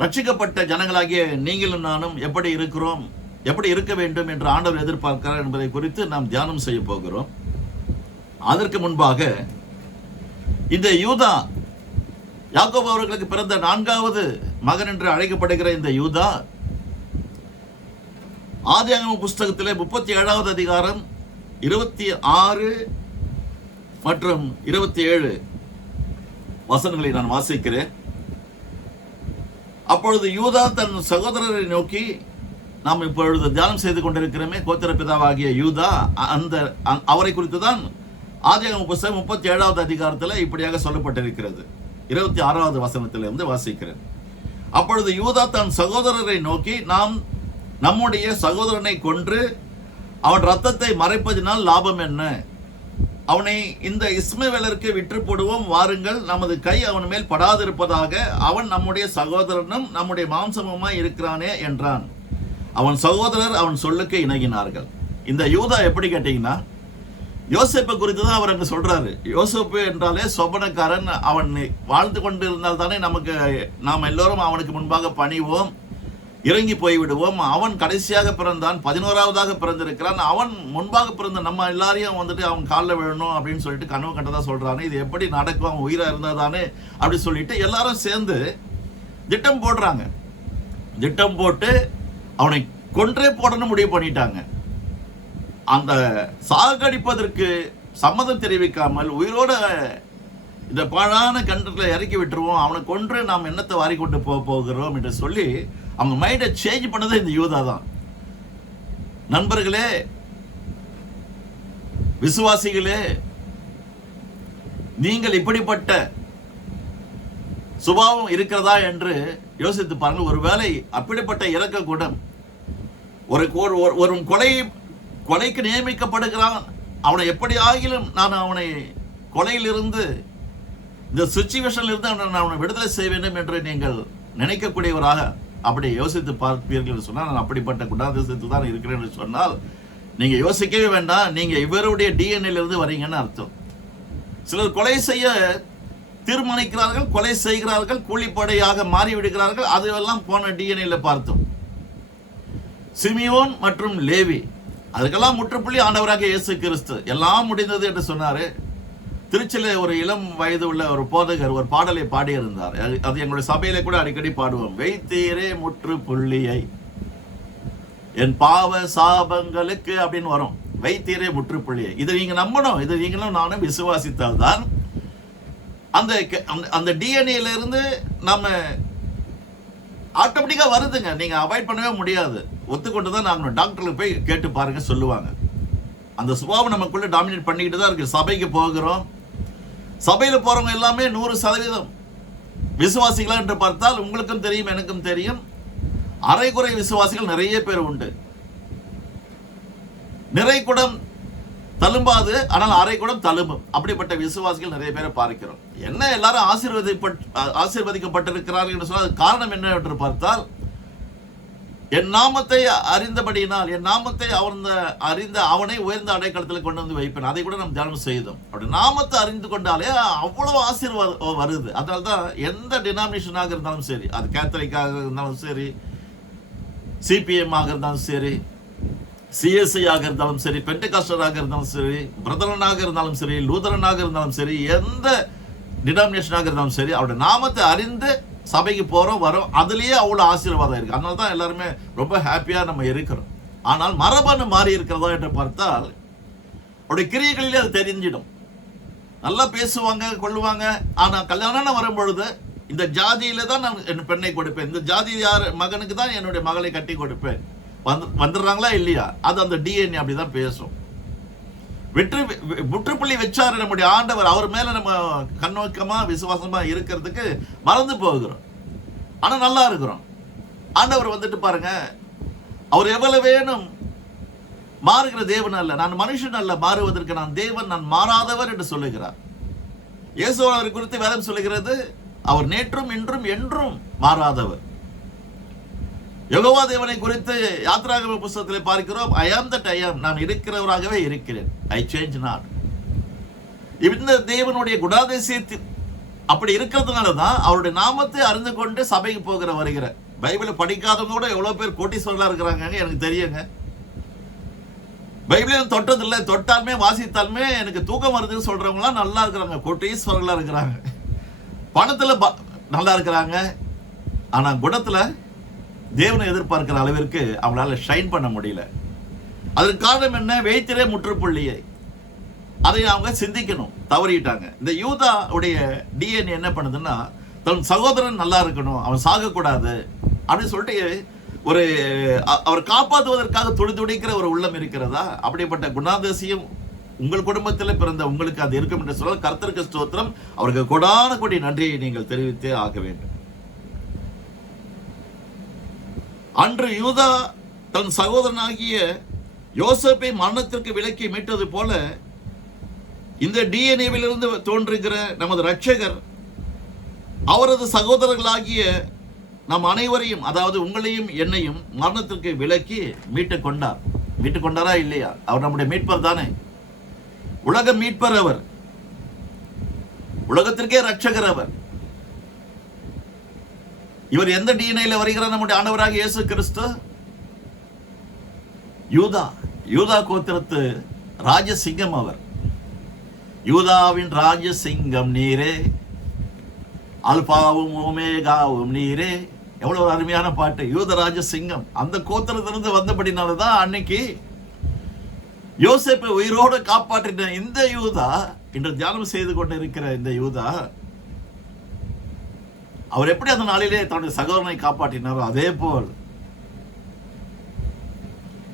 ரட்சிக்கப்பட்ட ஜனங்களாகிய நீங்களும் நானும் எப்படி இருக்கிறோம், எப்படி இருக்க வேண்டும் என்று ஆண்டவர் எதிர்பார்க்கிறார் என்பதை குறித்து நாம் தியானம் செய்ய போகிறோம். அதற்கு முன்பாக இந்த யூதா, யாக்கோபு அவர்களுக்கு பிறந்த 4வது மகன் என்று அழைக்கப்படுகிற இந்த யூதா, ஆதியாகம புஸ்தகத்திலே 37வது அதிகாரம் 26 மற்றும் 27 வசனங்களை நான் வாசிக்கிறேன். அப்பொழுது யூதா தன் சகோதரரை நோக்கி, நாம் இப்பொழுது தியானம் செய்து கொண்டிருக்கிறோமே கோத்திர பிதாவாகிய யூதா, அவரை குறித்து தான் ஆதியாகம புஸ்தகம் 37வது அதிகாரத்தில் இப்படியாக சொல்லப்பட்டிருக்கிறது. 26வது வசனத்திலிருந்து வாசிக்கிறேன். அப்பொழுது யூதா தன் சகோதரரை நோக்கி, நாம் நம்முடைய சகோதரனை கொன்று அவன் ரத்தத்தை மறைப்பதினால் லாபம் என்ன? அவனை இந்த இஸ்மவேலருக்கு விற்று போடுவோம், வாருங்கள், நமது கை அவன் மேல் படாதிருப்பதாக, அவன் நம்முடைய சகோதரனும் நம்முடைய மாம்சமுமாய் இருக்கிறானே என்றான். அவன் சகோதரர் அவன் சொல்லுக்கு இணங்கினார்கள். இந்த யூதா எப்படி கேட்டீங்கன்னா, யோசேப்பை குறித்து தான் அவர் அங்க சொல்றாரு. யோசேப்பு என்றாலே சொபனக்காரன். அவன் வாழ்ந்து கொண்டு இருந்தால் தானே நாம் எல்லோரும் அவனுக்கு முன்பாக பணிவோம், இறங்கி போய்விடுவோம். அவன் கடைசியாக பிறந்தான், 11வதாக பிறந்திருக்கிறான். அவன் முன்பாக பிறந்த நம்ம எல்லாரையும் வந்துட்டு அவன் காலில் விழணும் அப்படின்னு சொல்லிட்டு கனவு கண்டதா சொல்றானே, இது எப்படி நடக்கும், அவன் உயிரா இருந்தாதானே அப்படி சொல்லிட்டு எல்லாரும் சேர்ந்து திட்டம் போடுறாங்க. திட்டம் போட்டு அவனை கொன்றே போடணும் முடிவு பண்ணிட்டாங்க. அந்த சாகடிப்பதற்கு சம்மதம் தெரிவிக்காமல் உயிரோட இந்த பாழான கண்டத்தில் இறக்கி விட்டுருவோம், அவனை கொன்று நாம் என்னத்தை வாரி கொண்டு போகிறோம் என்று சொல்லி அவங்க மைண்டை சேஞ்ச் பண்ணது இந்த யூதா தான். நண்பர்களே, விசுவாசிகளே, நீங்கள் இப்படிப்பட்ட சுபாவம் இருக்கிறதா என்று யோசித்து பாருங்கள். ஒருவேளை அப்படிப்பட்ட இரக்க குணம் ஒரு கொலைக்கு நியமிக்கப்படுகிறான், அவனை எப்படி ஆகிலும் நான் அவனை கொலையிலிருந்து, இந்த சிச்சுவேஷன்ல இருந்து அவனை விடுதலை செய்ய வேண்டும் என்று நீங்கள் நினைக்கக்கூடியவராக அப்படி யோசித்து பார்ப்பீர்கள் என்று சொன்னால், நான் அப்படிப்பட்ட குணாதிசயத்தில் தான் இருக்கிறேன் என்று சொன்னால் நீங்க யோசிக்கவே வேண்டாம், நீங்க இவருடைய டிஎன்ஏல இருந்து வரீங்கன்னு அர்த்தம். சிலர் கொலை செய்ய தீர்மானிக்கிறார்கள், கொலை செய்கிறார்கள், கூலிப்படையாக மாறிவிடுகிறார்கள். அதுவெல்லாம் போன டிஎன்ஏல பார்த்தோம். சிமியோன் மற்றும் லேவி, அதுக்கெல்லாம் முற்றுப்புள்ளி ஆண்டவராக இயேசு கிறிஸ்து. எல்லாம் முடிந்தது என்று சொன்னாரு. திருச்சியில ஒரு இளம் வயது உள்ள ஒரு போதகர் ஒரு பாடலை பாடியிருந்தார். அது எங்களுடைய சபையில கூட அடிக்கடி பாடுவோம். வைத்தீரே முற்றுப்புள்ளியை என் பாவ சாபங்களுக்கு அப்படின்னு வரும். வைத்தீரே முற்றுப்புள்ளியை. இதை நீங்க நம்பணும். இதை நீங்களும் நானும் விசுவாசித்தால் தான் அந்த டிஎன்ஏல இருந்து நம்ம ஆட்டோமேட்டிக்கா வருதுங்க. நீங்க அவாய்ட் பண்ணவே முடியாது. ஒத்துக்கொண்டு தான் நாங்கள் டாக்டர்களுக்கு போய் கேட்டு பாருங்க சொல்லுவாங்க. அந்த சுபாவம் நமக்குள்ள டாமினேட் பண்ணிக்கிட்டு தான் இருக்கு. சபைக்கு போகிறோம், சபையில போறவங்க எல்லாமே 100% விசுவாசிகளா என்று பார்த்தால் உங்களுக்கும் தெரியும், எனக்கும் தெரியும், அரைகுறை விசுவாசிகள் நிறைய பேர் உண்டு. நிறைகுடம் தழும்பாது, ஆனால் அரைகுடம் தழும்பும். அப்படிப்பட்ட விசுவாசிகள் நிறைய பேரை பார்க்கிறோம். என்ன எல்லாரும் ஆசீர்வதிக்கப்பட்டிருக்கிறார்கள் என்று சொன்னால் அது காரணம் என்ன என்று பார்த்தால், என் நாமத்தை அறிந்தபடியினால், என் நாமத்தை அறிந்த அவனை உயர்ந்த அடைக்கலத்தில் கொண்டு வந்து வைப்பேன். அதை கூட நாம் தியானம் செய்தோம். அப்படி நாமத்தை அறிந்து கொண்டாலே அவ்வளவு ஆசீர்வாதம் வருது. அதனால தான் எந்த டினாமினேஷனாக இருந்தாலும் சரி, அது கேத்தலிக்காக இருந்தாலும் சரி, சிபிஎம் ஆக இருந்தாலும் சரி, சிஎஸ்ஐ ஆக இருந்தாலும் சரி, பெண்டகாஸ்டராக இருந்தாலும் சரி, பிரதரனாக இருந்தாலும் சரி, லூதரனாக இருந்தாலும் சரி, எந்த டினாமினேஷனாக இருந்தாலும் சரி, அவருடைய நாமத்தை அறிந்து சபைக்கு போறோம் வரோம், அதுலயே அவ்வளவு ஆசீர்வாதம் இருக்கு. அதனால தான் எல்லாருமே ரொம்ப ஹாப்பியா நம்ம இருக்கிறோம். ஆனால் மரபணு மாறி இருக்கிறதா என்று பார்த்தால் அவருடைய கிரியைகளிலே அது தெரிஞ்சிடும். நல்லா பேசுவாங்க, கொள்ளுவாங்க. ஆனா கல்யாணம் வரும்பொழுது இந்த ஜாதியில தான் நான் என் பெண்ணை கொடுப்பேன், இந்த ஜாதி மகனுக்கு தான் என்னுடைய மகளை கட்டி கொடுப்பேன், வந்துடுறாங்களா இல்லையா? அது அந்த டிஎன்ஏ அப்படிதான் பேசும். முற்றுப்புள்ளி வச்சாரு நம்முடைய ஆண்டவர். அவர் மேல நம்ம கண்ணோக்கமா விசுவாசமா இருக்கிறதுக்கு மறந்து போகிறோம். ஆனா நல்லா இருக்கிறோம். ஆண்டவர் வந்துட்டு பாருங்க, அவர் எவ்வளவு வேணும் மாறுகிற தேவன் அல்ல, நான் மனுஷன் அல்ல மாறுவதற்கு, நான் தேவன், நான் மாறாதவர் என்று சொல்லுகிறார். இயேசு அவரை குறித்து வேதம் சொல்லுகிறது, அவர் நேற்றும் இன்றும் என்றும் மாறாதவர். யெகோவா தேவனை குறித்து யாத்ராகம புத்தகத்தில் பார்க்கிறோம், ஐ ஆம் தட் ஐ ஆம், நான் இருக்கிறவராகவே இருக்கிறேன், ஐ சேஞ்ச் நாட். இந்த தேவனுடைய குணாதிசயத்தில் அப்படி இருக்கிறதுனால தான் அவருடைய நாமத்தை அறிந்து கொண்டு சபைக்கு போகிற வருகிற. பைபிளை படிக்காதவங்க கூட எவ்வளவு பேர் கோட்டீஸ்வரர்களா இருக்கிறாங்கன்னு எனக்கு தெரியுங்க. பைபிளை தொட்டதில்லை, தொட்டாலுமே வாசித்தாலுமே எனக்கு தூக்கம் வருதுன்னு சொல்றவங்களாம் நல்லா இருக்கிறாங்க, கோட்டீஸ்வரர்களா இருக்கிறாங்க. பணத்துல நல்லா இருக்கிறாங்க, ஆனா குணத்துல தேவனை எதிர்பார்க்கிற அளவிற்கு அவங்களால ஷைன் பண்ண முடியல. அதற்கு காரணம் என்ன? வைத்திரே முற்றுப்புள்ளியை அதை அவங்க சிந்திக்கணும், தவறிட்டாங்க. இந்த யூதா உடைய டிஎன்ஏ என்ன பண்ணுதுன்னா, தன் சகோதரன் நல்லா இருக்கணும், அவன் சாகக்கூடாது அப்படின்னு சொல்லிட்டு ஒரு அவர் காப்பாற்றுவதற்காக துடிக்கிற ஒரு உள்ளம் இருக்கிறதா? அப்படிப்பட்ட குணாதிசயம் உங்கள் குடும்பத்தில் பிறந்த உங்களுக்கு அது இருக்கும் என்று சொல்ல கர்த்தருக்கு ஸ்தோத்திரம். அவருக்கு கொடான கொடி நன்றியை நீங்கள் தெரிவித்தே ஆக வேண்டும். அன்று யூதா தன் சகோதரனாகிய யோசேப்பை மரணத்திற்கு விலக்கி மீட்டது போல இந்த டிஎன்ஏவிலிருந்து தோன்றுகிற நமது இரட்சகர் அவரது சகோதரர்களாகிய நம் அனைவரையும், அதாவது உங்களையும் என்னையும் மரணத்திற்கு விலக்கி மீட்டுக் கொண்டார். மீட்டுக் கொண்டாரா இல்லையா? அவர் நம்முடைய மீட்பர் தானே, உலக மீட்பர் அவர், உலகத்திற்கே இரட்சகர் அவர். இவர் எந்த டிஎன்ஏல வருகிறார்? நம்முடைய ஆண்டவராக இயேசு கிறிஸ்து யூதா கோத்திரத்து ராஜசிங்கம் அவர். யூதாவின் ராஜசிங்கம் நீரே, அல்பாவும் ஓமேகாவும் நீரே. எவ்வளவு ஒரு அருமையான பாட்டு. யூத ராஜசிங்கம் அந்த கோத்திரத்திலிருந்து வந்தபடினாலதான் அன்னைக்கு யோசேப்பை உயிரோடு காப்பாற்றின இந்த யூதா, இன்று தியானம் செய்து கொண்டு இருக்கிற இந்த யூதா, அவர் எப்படி அந்த நாளிலே தன்னுடைய சகோதரனை காப்பாற்றினாரோ அதே போல்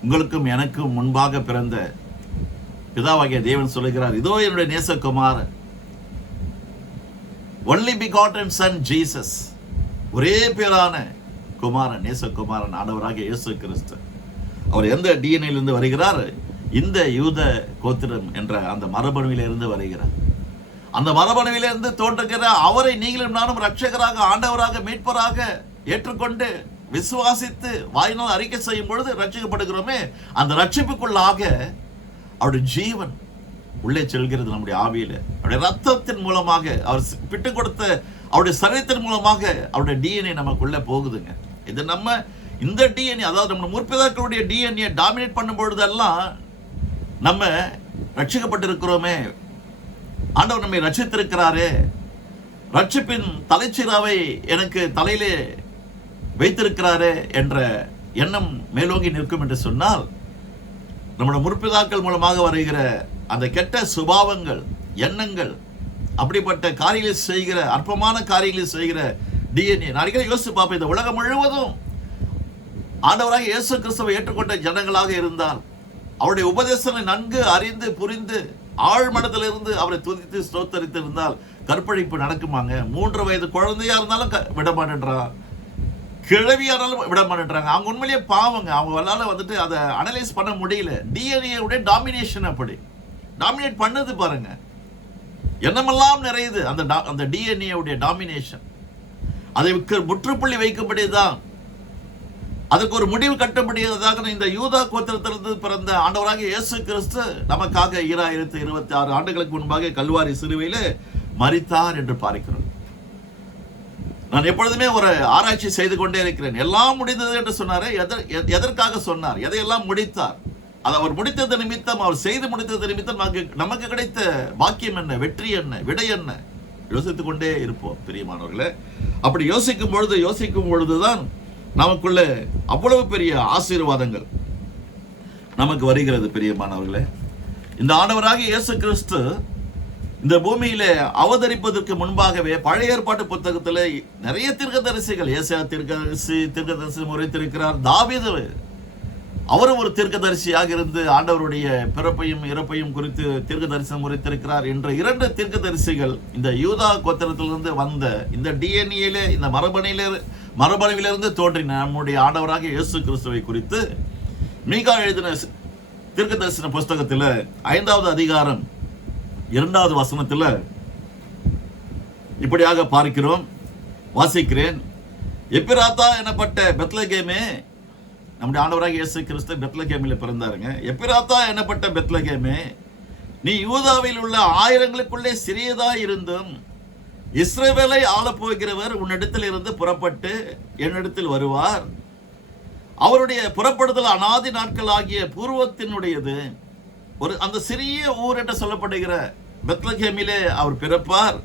உங்களுக்கும் எனக்கும் முன்பாக பிறந்த பிதாவாகிய தேவன் சொல்லுகிறார், இதோ என்னுடைய நேசகுமாரன், ஒன்லி பிகாட்டன் சன் ஜீசஸ், ஒரே பேரான குமாரன், நேசகுமாரன் ஆண்டவராகிய இயேசு கிறிஸ்து. அவர் எந்த டிஎன்ஏலிருந்து வருகிறார்? இந்த யூத கோத்திரம் என்ற அந்த மரபணுவிலிருந்து வருகிறார். அந்த மரபணுவிலிருந்து தோன்றுகிற அவரை நீங்களும் நானும் ரட்சகராக, ஆண்டவராக, மீட்பராக ஏற்றுக்கொண்டு விசுவாசித்து வாயினால் அறிக்கை செய்யும் பொழுது ரட்சிக்கப்படுகிறோமே, அந்த ரட்சிப்புக்குள்ளாக அவருடைய ஜீவன் உள்ளே செல்கிறது. நம்முடைய ஆவியில அவருடைய ரத்தத்தின் மூலமாக, அவர் பிட்டு கொடுத்த அவருடைய சரீரத்தின் மூலமாக அவருடைய டிஎன்ஏ நமக்குள்ள போகுதுங்க. இது நம்ம இந்த டிஎன்ஏ, அதாவது நம்ம முற்பிதாக்களுடைய டிஎன்ஏ டாமினேட் பண்ணும் பொழுதெல்லாம் நம்ம ரட்சிக்கப்பட்டிருக்கிறோமே, ஆண்டவர் நம்மை ரட்சித்திருக்கிறாரே, ரட்சிப்பின் தலைச்சீராவை எனக்கு தலையிலே வைத்திருக்கிறாரே என்ற எண்ணம் மேலோங்கி நிற்கும் என்று சொன்னால், நம்முடைய முற்பிதாக்கள் மூலமாக வருகிற அந்த கெட்ட சுபாவங்கள், எண்ணங்கள், அப்படிப்பட்ட காரியங்களை செய்கிற, அற்பமான காரியங்களை செய்கிற டிஎன்ஏ. நான் அடிக்கடி யோசிச்சு பார்ப்பேன், இந்த உலகம் முழுவதும் ஆண்டவராக இயேசு கிறிஸ்துவை ஏற்றுக்கொண்ட ஜனங்களாக இருந்தால், அவருடைய உபதேசங்களை நன்கு அறிந்து புரிந்து ஆழ்மனத்திலிருந்து அவரை துதித்து ஸ்தோத்தரித்து இருந்தால் கற்பழிப்பு நடக்குமாங்க? 3 வயது குழந்தையா இருந்தாலும் விட மாட்டேன்றான், கிழவியானாலும் விட மாட்டேன்றாங்க. அவங்க உண்மையிலேயே பாவங்க, அவங்களால வந்துட்டு அதை அனலைஸ் பண்ண முடியல. டிஎன்ஏ உடைய டாமினேஷன் அப்படி டாமினேட் பண்ணுது பாருங்க, என்னமெல்லாம் நிறையுது அந்த டிஎன்ஏ உடைய டாமினேஷன். அதை முற்றுப்புள்ளி வைக்கப்படிதான், அதுக்கு ஒரு முடிவு கட்டப்படியதாக இந்த யூதா கோத்திரத்திலிருந்து பிறந்த ஆண்டவராக இயேசு கிறிஸ்து நமக்காக 2026 ஆண்டுகளுக்கு முன்பாக கல்வாரி சிலுவையிலே மரித்தார் என்று பார்க்கிறோம். நான் எப்பொழுதுமே ஒரு ஆராய்ச்சி செய்து கொண்டே இருக்கிறேன். எல்லாம் முடிந்தது என்று சொன்னாரே, எதற்காக சொன்னார்? எதையெல்லாம் முடித்தார்? அது அவர் முடித்தது நிமித்தம், அவர் செய்து முடித்தது நிமித்தம் நமக்கு கிடைத்த பாக்கியம் என்ன, வெற்றி என்ன, விடை என்ன? யோசித்துக் கொண்டே இருப்போம் பிரியமானவர்களே. அப்படி யோசிக்கும் பொழுதுதான் நமக்குள்ள அவ்வளவு பெரிய ஆசீர்வாதங்கள் நமக்கு வருகிறது பிரியமானவர்களே. இந்த ஆண்டவராக இயேசு கிறிஸ்து இந்த பூமியில அவதரிப்பதற்கு முன்பாகவே பழைய ஏற்பாட்டு புத்தகத்தில் நிறைய தீர்க்கதரிசிகள், ஏசாயா தீர்க்கதரிசி முறைத்திருக்கிறார். தாவீது அவரும் ஒரு தீர்க்கதரிசியாக இருந்து ஆண்டவருடைய பிறப்பையும் இறப்பையும் குறித்து தீர்க்க தரிசனம் முறைத்திருக்கிறார். என்ற 2 தீர்க்கதரிசிகள் இந்த யூதா கோத்திரத்திலிருந்து வந்த இந்த டிஎன்ஏல, இந்த மரபணுவிலிருந்து தோன்றின நம்முடைய ஆண்டவராக இயேசு கிறிஸ்துவை குறித்து மீகா எழுதின தீர்க்க தரிசன புஸ்தகத்தில் 5வது அதிகாரம் 2வது வசனத்தில் இப்படியாக பார்க்கிறோம். வாசிக்கிறேன். எப்பிராத்தா எனப்பட்ட பெத்லகேமே, நம்முடைய ஆண்டவராக இயேசு கிறிஸ்து பெத்லகேமில் பிறந்தாருங்க. எப்பிராத்தா எனப்பட்ட பெத்லகேமே, நீ யூதாவில் உள்ள ஆயிரங்களுக்குள்ளே சிறியதாய் இருந்தும் இஸ்ரவேலை ஆளப்போகிறவர் உன்னிடத்தில் இருந்து புறப்பட்டு என்னிடத்தில் வருவார். அவருடைய புறப்படுதல் அநாதி நாட்கள் ஆகிய பூர்வத்தினுடையது. அந்த சிறிய ஊர் என்று சொல்லப்படுகிற பெத்லகேமிலே அவர் பிறப்பார்.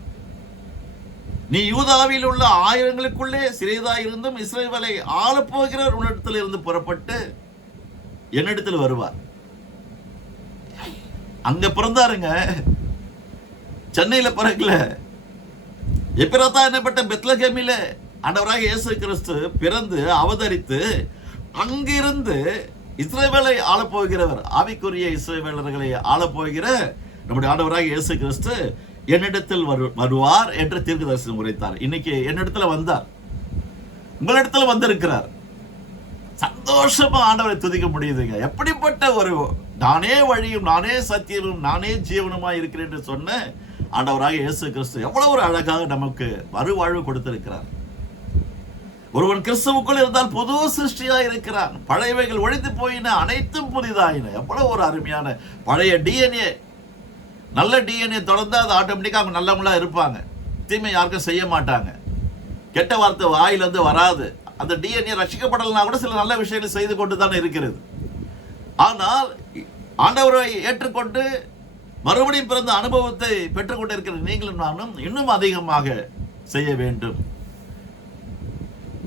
நீ யூதாவில் உள்ள ஆயிரங்களுக்குள்ளே சிறியதாயிருந்தும் இஸ்ரவேலை ஆளப்போகிறவர் உன்னிடத்தில் இருந்து புறப்பட்டு என்னிடத்தில் வருவார். அங்க பிறந்தாருங்க, சென்னையில பிறக்கல. எப்பிராத்தா என்னப்பட்ட பெத்லகேமிலே ஆண்டவராக இயேசு கிறிஸ்து பிறந்து அவதரித்து அங்கிருந்து இஸ்ரவேலை ஆளப்போகிறவர், ஆவிக்குரிய இஸ்ரவேலர்களை ஆளப்போகிற நம்முடைய ஆண்டவராக இயேசு கிறிஸ்து என்னிடத்தில் வருவார் என்று தீர்க்கதரிசனம் உரைத்தார். இன்னைக்கு என்னிடத்துல வந்தார், உங்களிடத்துல வந்திருக்கிறார். சந்தோஷமா ஆண்டவரை துதிக்க முடியுதுங்க. எப்படிப்பட்ட ஒரு நானே வழியும் நானே சத்தியமும் நானே ஜீவனுமாய் இருக்கிறேன் என்று சொன்ன ஆண்டவராக இயேசு கிறிஸ்து எவ்வளவு ஒரு அழகாக நமக்கு மறுவாழ்வு கொடுத்திருக்கிறார். ஒருவன் கிறிஸ்துவுக்குள் இருந்தால் புது சிருஷ்டியா இருக்கிறான், பழையவைகள் ஒழித்து போயின, அனைத்தும் புதிதாயின. எவ்வளவு ஒரு அருமையான பழைய டிஎன்ஏ, நல்ல டிஎன்ஏ தொடர்ந்து அது ஆட்டோமேட்டிக்கா அவங்க நல்லவங்களா இருப்பாங்க, தீமை யாருக்கும் செய்ய மாட்டாங்க, கெட்ட வார்த்தை வாயிலிருந்து வராது. அந்த டிஎன்ஏ ரட்சிக்கப்படலைன்னா கூட சில நல்ல விஷயங்களை செய்து கொண்டு தான் இருக்கிறது. ஆனால் ஆண்டவரை ஏற்றுக்கொண்டு மறுபடியும் பிறந்த அனுபவத்தை பெற்றுக்கொண்டு இருக்கிற நீங்களும் நானும் இன்னும் அதிகமாக செய்ய வேண்டும்.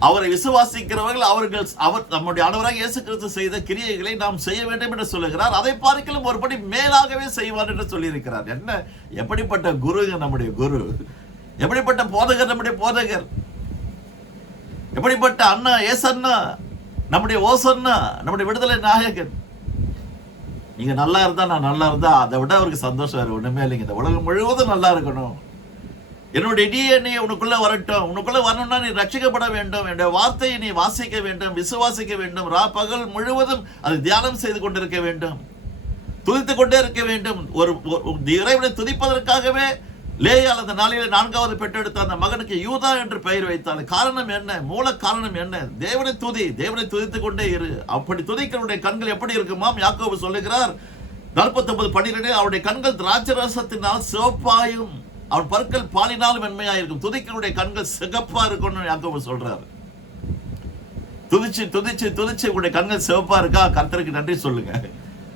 அவரை விசுவாசிக்கிறவர்கள் அவர் நம்முடைய ஆண்டவராக இயேசு கிறிஸ்து செய்த கிரியைகளை நாம் செய்ய வேண்டும் என்று சொல்லுகிறார். அதை பார்க்கலும் ஒருபடி மேலாகவே செய்வார் என்று சொல்லியிருக்கிறார். என்ன எப்படிப்பட்ட குருங்க நம்முடைய குரு, எப்படிப்பட்ட போதகர் நம்முடைய போதகர், எப்படிப்பட்ட அண்ணா ஏசன்னா நம்முடைய ஓசன்னா நம்முடைய விடுதலை நாயகன். நீங்க நல்லா இருந்தா நான் நல்லா இருந்தா அதை விட அவருக்கு சந்தோஷம் வேற ஒண்ணுமே இல்லைங்க. இந்த உலகம் முழுவதும் நல்லா இருக்கணும், என்னுடைய டிஎன்ஏ உனக்குள்ள வரட்டும், உனக்குள்ள வரணும்னா நீ ரட்சிக்கப்பட வேண்டும், என்னுடைய வார்த்தையை நீ வாசிக்க வேண்டும், விசுவாசிக்க வேண்டும், பகல் முழுவதும் அது தியானம் செய்து கொண்டிருக்க வேண்டும், துதித்துக் கொண்டே இருக்க வேண்டும். ஒரு இறைவனை துதிப்பதற்காகவே லேயால் அந்த நாளிலே 4வது பெற்றெடுத்த அந்த மகனுக்கு யூதா என்று பெயர் வைத்தார். காரணம் என்ன? மூல காரணம் என்ன? தேவனை துதித்துக் கொண்டே இரு. அப்படி துதிக்கிறவருடைய கண்கள் எப்படி இருக்குமாம்? யாக்கோபு சொல்லுகிறார் 49:12, அவருடைய கண்கள் திராட்சரசத்தினால் சிவப்பாயும் அவன் பற்கள் பாலினாலும் மென்மையா இருக்கும். துதிக்கிறவருடைய கண்கள் சிகப்பா இருக்கும்னு யாக்கோபு சொல்றாரு. துதிச்சு துதிச்சு துதிச்சு உங்களுடைய கண்கள் சிவப்பா இருக்கா? கர்த்தருக்கு நன்றி சொல்லுங்க.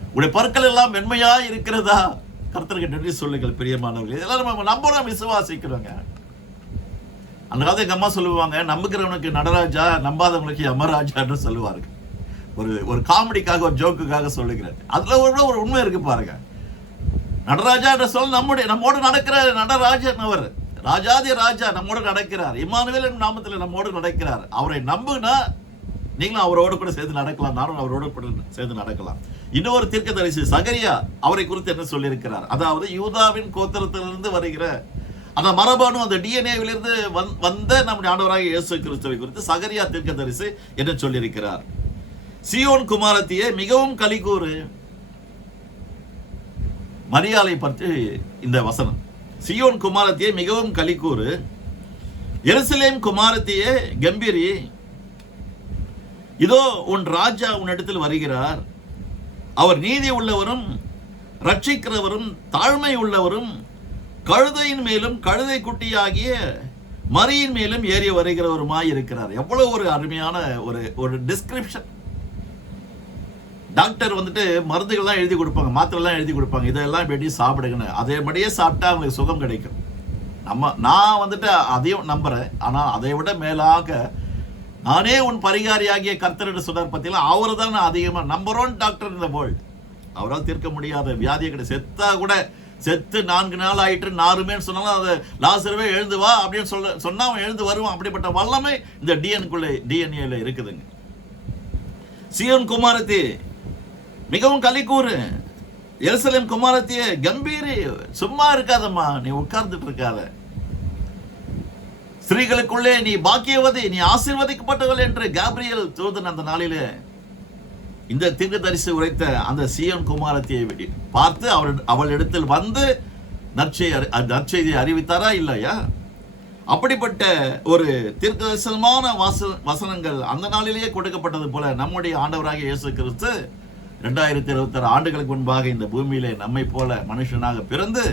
உங்களுடைய பற்கள் எல்லாம் மென்மையா இருக்கிறதா? கர்த்தருக்கு நன்றி சொல்லுங்கள். பிரியமானவர்கள், இதெல்லாம் நம்ம நம்பணும், விசுவாசிக்கிறோங்க. அந்த காலத்துல எங்க அம்மா சொல்லுவாங்க, நம்புகிறவனுக்கு நடராஜா, நம்பாதவனுக்கு யமராஜான்னு சொல்லுவார்கள். ஒரு காமெடிக்காக, ஒரு ஜோக்குக்காக சொல்லுகிறேன். அதுல ஒரு உண்மை இருக்கு பாருங்க. நடராஜா என்ற சொல் நம்மோடு நடக்கிறார். நடராஜன் அவர் ராஜாதி ராஜா நம்மோடு நடக்கிறார். இம்மானுவேல் நாமத்தில் நம்மோடு நடக்கிறார். அவரை நம்புனா நீங்களும் அவரோடு கூட சேர்ந்து நடக்கலாம், நானும் அவரோடு கூட சேர்ந்து நடக்கலாம். இன்னொரு தீர்க்கதரிசி சகரியா அவரை குறித்து என்ன சொல்லியிருக்கிறார்? அதாவது யூதாவின் கோத்திரத்திலிருந்து வருகிற அந்த மரபணு, அந்த டிஎன்ஏவிலிருந்து வந்த நம்முடைய ஆண்டவராகிய இயேசு கிறிஸ்துவை குறித்து சகரியா தீர்க்கதரிசி என்ன சொல்லியிருக்கிறார்? சீயோன் குமாரத்தியே மிகவும் களிகூறு. மரியாதை பற்றி இந்த வசனம். சீயோன் குமாரத்தியே மிகவும் களிகூறு, எருசலேம் குமாரத்தியே கம்பீரி, இதோ உன் ராஜா உன்னிடத்தில் வருகிறார். அவர் நீதி உள்ளவரும் ரட்சிக்கிறவரும் தாழ்மை உள்ளவரும் கழுதையின் மேலும் கழுதை குட்டியாகிய மரியின் மேலும் ஏறி வருகிறவருமாய் இருக்கிறார். எவ்வளவு ஒரு அருமையான ஒரு டிஸ்கிரிப்ஷன். டாக்டர் வந்துட்டு மருந்துகள்லாம் எழுதி கொடுப்பாங்க, மாத்திரைலாம் எழுதி கொடுப்பாங்க, இதெல்லாம் இப்படி சாப்பிடுங்கன்னு. அதேபடியே சாப்பிட்டா அவங்களுக்கு சுகம் கிடைக்கும். நான் வந்துட்டு அதையும் நம்புறேன். ஆனால் அதை விட மேலாக நானே உன் பரிகாரியாகிய கர்த்தர் என்று சொன்னார். பத்தியில அவரை தான் நான் அதிகமாக நம்பர் 1 டாக்டர் இந்த வேர்ல்டு. அவரால் தீர்க்க முடியாத வியாதியை கிடையாது. செத்தா கூட செத்து 4 நாள் ஆயிட்டு நாருமேன்னு சொன்னாலும் அதை லாசருவே எழுந்து வா அப்படின்னு சொன்னா அவன் எழுந்து வருவான். அப்படிப்பட்ட வல்லமை இந்த டிஎன்ஏல இருக்குதுங்க. சீயோன் குமாரத்தி மிகவும் களிக்கூறு, எருசலேம் குமாரத்தியே கம்பீரி. சும்மா இருக்காதம்மா, நீ உட்கார்ந்துட்டு இருக்காத. ஸ்திரீகளுக்குள்ளே நீ பாக்கியவதி, நீ ஆசீர்வதிக்கப்பட்டவள் என்று காபிரியல் தூதன் அந்த நாளிலே இந்த தீர்க்கதரிசி உரைத்த அந்த சீயோன் குமாரத்தியை பார்த்து அவள் இடத்தில் வந்து நற்செய்தியை அறிவித்தாரா இல்லையா? அப்படிப்பட்ட ஒரு தீர்க்கதரிசனமான வசனங்கள் அந்த நாளிலேயே கொடுக்கப்பட்டது போல நம்முடைய ஆண்டவராகிய இயேசு கிறிஸ்து 2026 ஆண்டுகளுக்கு முன்பாக இந்த பூமியிலே நம்மை போல மனுஷனாக பிறந்து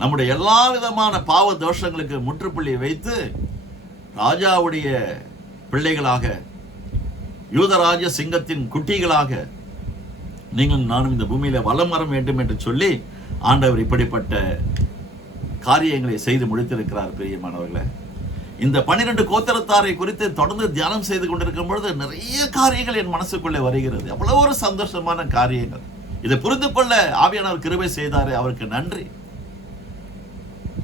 நம்முடைய எல்லா விதமான பாவ தோஷங்களுக்கு முற்றுப்புள்ளி வைத்து ராஜாவுடைய பிள்ளைகளாக, யூதராஜ சிங்கத்தின் குட்டிகளாக நீங்களும் நானும் இந்த பூமியில வலம் வர வேண்டும் என்று சொல்லி ஆண்டவர் இப்படிப்பட்ட காரியங்களை செய்து முடித்திருக்கிறார். பிரியமானவர்களே, இந்த 12 கோத்திரத்தாரை குறித்து தொடர்ந்து தியானம் செய்து கொண்டிருக்கும் பொழுது நிறைய காரியங்கள் என் மனசுக்குள்ளே வருகிறது. அவ்வளவு ஒரு சந்தோஷமான காரியங்கள். இதை புரிந்து கொள்ள ஆவியானவர் கிருபை செய்தாரே, அவருக்கு நன்றி.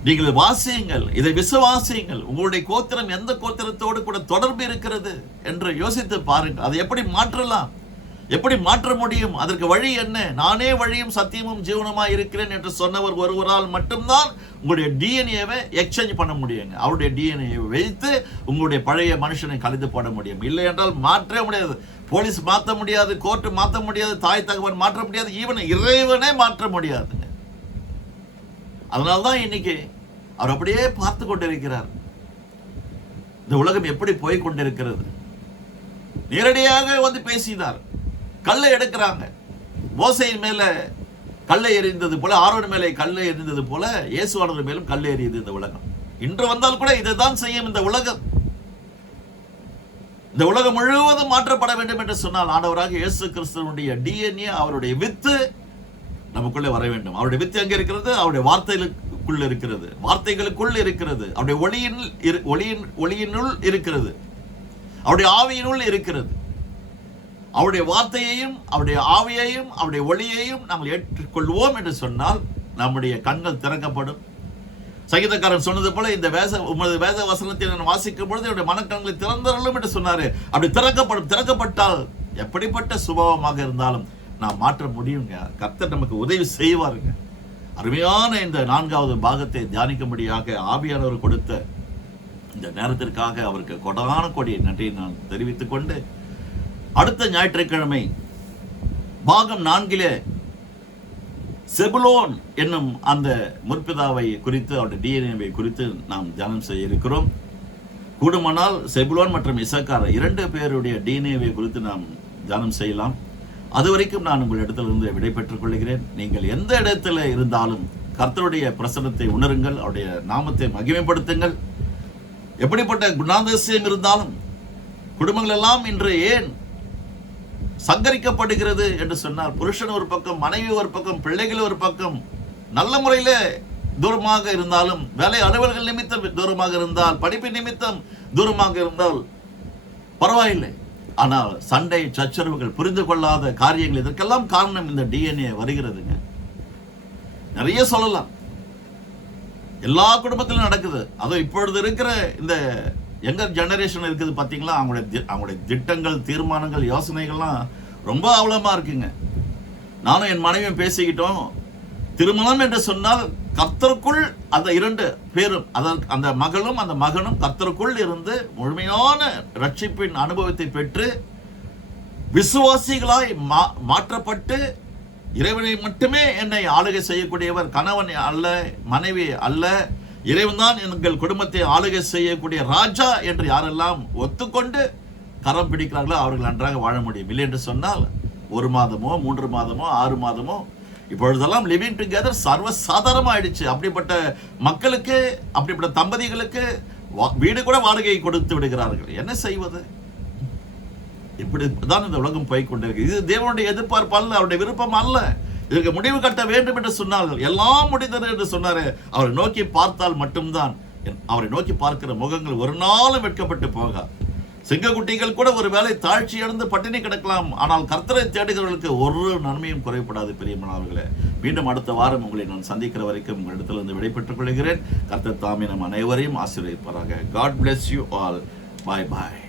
நீங்கள் வாசியுங்கள், இதை விசுவாசியுங்கள். உங்களுடைய கோத்திரம் எந்த கோத்திரத்தோடு கூட தொடர்பு இருக்கிறது என்று யோசித்து பாருங்கள். அதை எப்படி மாற்றலாம், எப்படி மாற்ற முடியும், அதற்கு வழி என்ன? நானே வழியும் சத்தியமும் ஜீவனமாய் இருக்கிறேன் என்று சொன்னவர் ஒருவரால் மட்டும்தான் உங்களுடைய டிஎன்ஏவை எக்ஸ்சேஞ்ச் பண்ண முடியுங்க. அவருடைய டிஎன்ஏவை வைத்து உங்களுடைய பழைய மனுஷனை கழித்து போட முடியும். இல்லை என்றால் மாற்றவே முடியாது. போலீஸ் மாற்ற முடியாது, கோர்ட்டு மாற்ற முடியாது, தாய் தகவல் மாற்ற முடியாது, ஈவன் இறைவனே மாற்ற முடியாதுங்க. அதனால்தான் இன்னைக்கு அவர் அப்படியே பார்த்து கொண்டிருக்கிறார். இந்த உலகம் எப்படி போய் கொண்டிருக்கிறது. நேரடியாக வந்து பேசினார். கல்லை எடுக்கிறாங்க. மோசையின் மேல கல்லை எறிந்தது போல, ஆரோன் மேலே கல்லை எறிந்தது போல இயேசுவானவர் மேலும் கல்லை எறியது இந்த உலகம். இன்று வந்தால் கூட இதைதான் செய்யும் இந்த உலகம். இந்த உலகம் முழுவதும் மாற்றப்பட வேண்டும் என்று சொன்னால் ஆண்டவராக இயேசு கிறிஸ்துவனுடைய டிஎன்ஏ, அவருடைய வித்து நமக்குள்ளே வர வேண்டும். அவருடைய வித்து எங்க இருக்கிறது? அவருடைய வார்த்தைகளுக்குள் இருக்கிறது, வார்த்தைகளுக்குள் இருக்கிறது, அவருடைய ஒளியினுள் இருக்கிறது, அவருடைய ஆவியினுள் இருக்கிறது. அவருடைய வார்த்தையையும் அவருடைய ஆவியையும் அவருடைய ஒளியையும் நாங்கள் ஏற்றுக்கொள்வோம் என்று சொன்னால் நம்முடைய கண்கள் திறக்கப்படும். சங்கீதக்காரன் சொன்னது போல, இந்த உமது வேத வசனத்தை நான் வாசிக்கும் பொழுது என்னுடைய மனக்கண்களை திறந்தருளும் என்று சொன்னாரு. அப்படி திறக்கப்பட்டால் எப்படிப்பட்ட சுபாவமாக இருந்தாலும் நாம் மாற்ற முடியுங்க. கர்த்தர் நமக்கு உதவி செய்வாருங்க. அருமையான இந்த 4வது பாகத்தை தியானிக்கும்படியாக ஆவியானவர் கொடுத்த இந்த நேரத்திற்காக அவருக்கு கொடான கொடிய நன்றியை நான் தெரிவித்துக் கொண்டு, அடுத்த ஞாயிற்றுக்கிழமை பாகம் 4 செபுலோன் என்னும் அந்த முற்பிதாவை குறித்து, அவருடைய டிஎன்ஏவை குறித்து நாம் தியானம் செய்ய இருக்கிறோம். கூடுமானால் செபுலோன் மற்றும் இசக்கார் 2 பேருடைய டிஎன்ஏவை குறித்து நாம் தியானம் செய்யலாம். அது வரைக்கும் நான் உங்கள் இடத்திலிருந்து விடை பெற்றுக் கொள்கிறேன். நீங்கள் எந்த இடத்துல இருந்தாலும் கர்த்தருடைய பிரசன்னத்தை உணருங்கள், அவருடைய நாமத்தை மகிமைப்படுத்துங்கள். எப்படிப்பட்ட குணாதிசயம் இருந்தாலும் குடும்பங்கள் எல்லாம் இன்று ஏன் சங்கரிக்கப்படுகிறது என்று சொன்னால், புருஷன் ஒரு பக்கம், மனைவி ஒரு பக்கம், பிள்ளைகள் ஒரு பக்கம் நல்ல முறையில தூரமாக இருந்தாலும், வேலை அலுவல்கள் நிமித்தம் தூரமாக இருந்தால், படிப்பு நிமித்தம் தூரமாக இருந்தால் பரவாயில்லை. ஆனால் சண்டை, சச்சரவுகள், புரிந்து கொள்ளாத காரியங்கள், இதற்கெல்லாம் காரணம் இந்த டிஎன்ஏ வருகிறதுங்க. நிறைய சொல்லலாம், எல்லா குடும்பத்திலும் நடக்குது. அதுவும் இப்பொழுது இருக்கிற இந்த யங்கர் ஜெனரேஷன் இருக்குது பார்த்தீங்களா, அவங்களுடைய திட்டங்கள், தீர்மானங்கள், யோசனைகள்லாம் ரொம்ப அவலமா இருக்குங்க. நானும் என் மனைவியும் பேசிக்கிட்டோம். திருமணம் என்று சொன்னால் கர்த்தருக்குள் அந்த 2 பேரும், அந்த மகளும் அந்த மகனும் கர்த்தருக்குள் இருந்து முழுமையான ரட்சிப்பின் அனுபவத்தை பெற்று விசுவாசிகளாய் மாற்றப்பட்டு, இறைவனை மட்டுமே என்னை ஆளுகை செய்யக்கூடியவர், கணவன் அல்ல, மனைவி அல்ல, இறைவன் தான் எங்கள் குடும்பத்தை ஆளுகை செய்யக்கூடிய ராஜா என்று யாரெல்லாம் ஒத்துக்கொண்டு கரம் பிடிக்கிறார்களோ அவர்கள் நன்றாக வாழ முடியும். இல்லை என்று சொன்னால் 1 மாதமோ 3 மாதமோ 6 மாதமோ இப்பொழுதெல்லாம் லிவிங் டுகெதர் சர்வ சாதாரணமாயிடுச்சு. அப்படிப்பட்ட மக்களுக்கு, அப்படிப்பட்ட தம்பதிகளுக்கு வீடு கூட வாடகை கொடுத்து விடுகிறார்கள். என்ன செய்வது? இப்படிதான் இந்த உலகம் போய் கொண்டிருக்கு. இது தேவனுடைய எதிர்பார்ப்பு அல்ல, அவருடைய விருப்பம் அல்ல. இதற்கு முடிவு கட்ட வேண்டும் என்று சொன்னால் எல்லாம் முடிந்தது என்று சொன்னாரு. அவரை நோக்கி பார்த்தால் மட்டும்தான், அவரை நோக்கி பார்க்கிற முகங்கள் ஒரு நாளும் வெட்கப்பட்டு போக. சிங்கக்குட்டிகள் கூட ஒரு வேளை தாழ்ச்சி அடைந்து பட்டினி கிடக்கலாம், ஆனால் கர்த்தரை தேடுகிறவர்களுக்கு ஒரு நன்மையும் குறைபடாது. பெரியமானவர்களே, மீண்டும் அடுத்த வாரம் உங்களை நான் சந்திக்கிற வரைக்கும் உங்களிடத்திலிருந்து விடைபெற்றுக் கொள்கிறேன். கர்த்தர் தாமே நம் அனைவரையும் ஆசீர்வதிப்பாராக. God bless you all. Bye bye.